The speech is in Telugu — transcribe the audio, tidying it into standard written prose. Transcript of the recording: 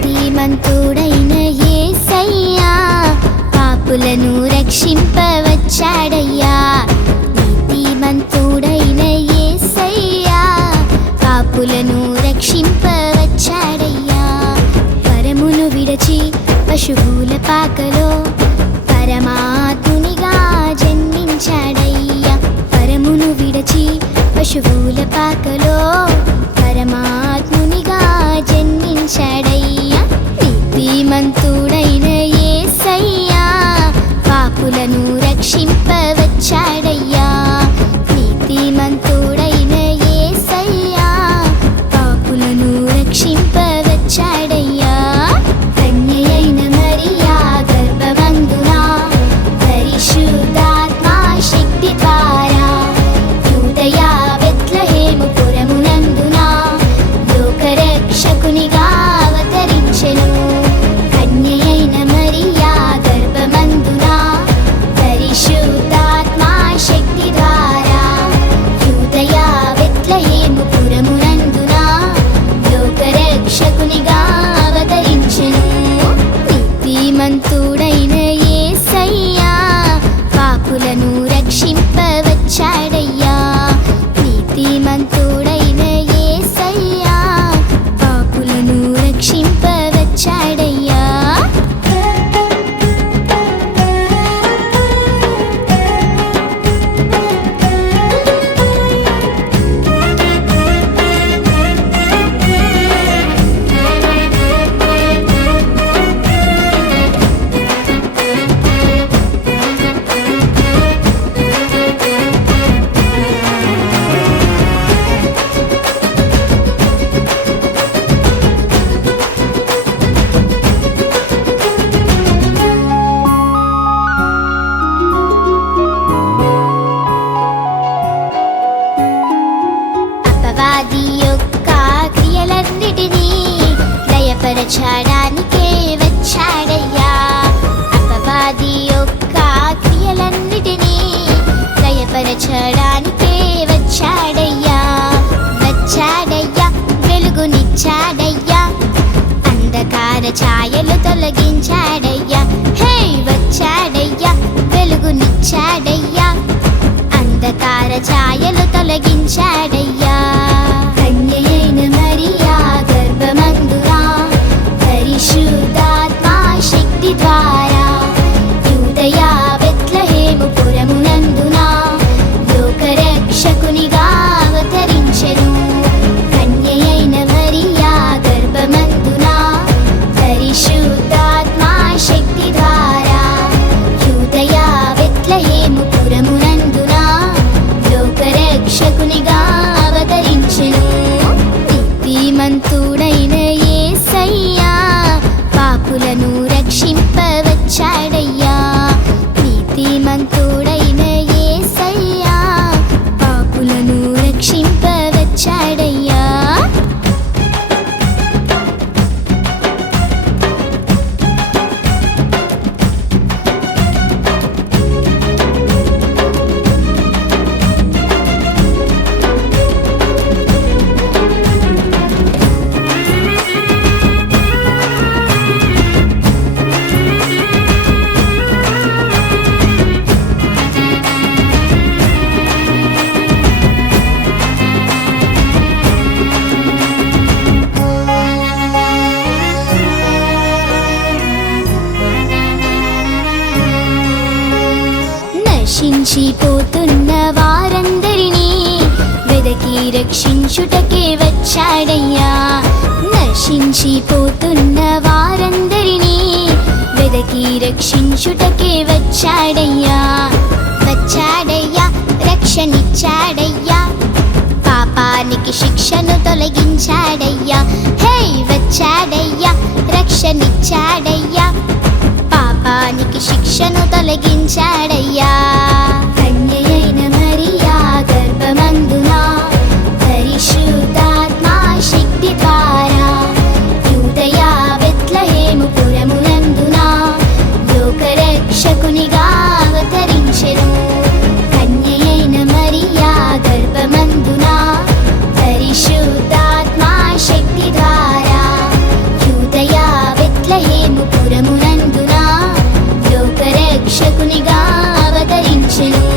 నీతిమంతుడైన యేసయ్యా పాపులను రక్షింపవచ్చాడయ్యా. నీతిమంతుడైన యేసయ్యా పాపులను రక్షింపవచ్చాడయ్యా. పరమును విడచి పశువుల పాకలో పరమాత్మునిగా జన్మించాడయ్యా. పరమును విడచి పశువుల పాకలో పరమాత్మునిగా జన్మించాడయ్యా. నీతిమంతుడైన యేసయ్యా పాపులను రక్షింపవచ్చాడయ్యా. నీతిమంతుడైన యేసయ్యా పాపులను రక్షింపవచ్చాడయ్యా. కన్యయైన మరియా గర్భమందున పరిశుద్ధాత్మ శక్తి ద్వారా యూదయ బెత్లెహేము పురమునందున లోకరక్షకునిగా అవతరించెను. కన్యయైన మరియా గర్భమందున పరిశుద్ధాత్మ శక్తి ద్వారా యూదయ బెత్లెహేము పురమునందున లోకరక్షకునిగా అవతరించెను. నీతిమంతుడైన యేసయ్యా పాపులను రక్షింపవచ్చాడయ్యా. నీతిమంతుడైన యేసయ్యా పాపులను రక్షింపవచ్చాడయ్యా. అపవాది యొక్క క్రియలన్నిటినీ లయపరచడానికే వచ్చాడయ్యా. అపవాది యొక్క క్రియలన్నిటినీ లయపరచడానికే వచ్చాడయ్యా. వచ్చాడయ్యా వెలుగునిచ్చాడయ్యా. అంధకార ఛాయలు తొలగించాడయ్యా. హే వచ్చాడయ్యా వెలుగునిచ్చాడయ్యా. అంధకార ఛాయలు తొలగించాడయ్యా. కన్యయైన మరియా గర్భమందున పరిశుద్ధాత్మ శక్తి ద్వారా యూదయ బెత్లెహేము పురమునందున లోకరక్షకునిగా అవతరించెను. కన్యయైన మరియా గర్భమందున పరిశుద్ధాత్మ శక్తి ద్వారా యూదయ బెత్లెహేము పురమునందున లోకరక్షకునిగా అవతరించెను. నీతిమంతుడైన యేసయ్యా పాపులను రక్షింపవచ్చాడయ్యా. నీతిమంతుడైన యేసయ్యా పాపులను రక్షింపవచ్చాడయ్యా. నశించిపోతున్న వారందరినీ వెదకి రక్షించుటకే వచ్చాడయ్యా. నశించిపోతున్న వారందరినీ వెదకి రక్షించుటకే వచ్చాడయ్యా. వచ్చాడయ్యా రక్షణిచ్చాడయ్యా. పాపానికి శిక్షను తొలగించాడయ్యా. హే వచ్చాడయ్యా రక్షణిచ్చాడయ్యా. పాపానికి శిక్షను తొలగించాడయ్యా. రక్షకునిగా అవతరించెను. కన్యయైన మరియా గర్భమందున పరిశుద్ధాత్మా శక్తి ద్వారా యూదయ బెత్లెహేము పురమునందున లోకరక్షకునిగా అవతరించెను.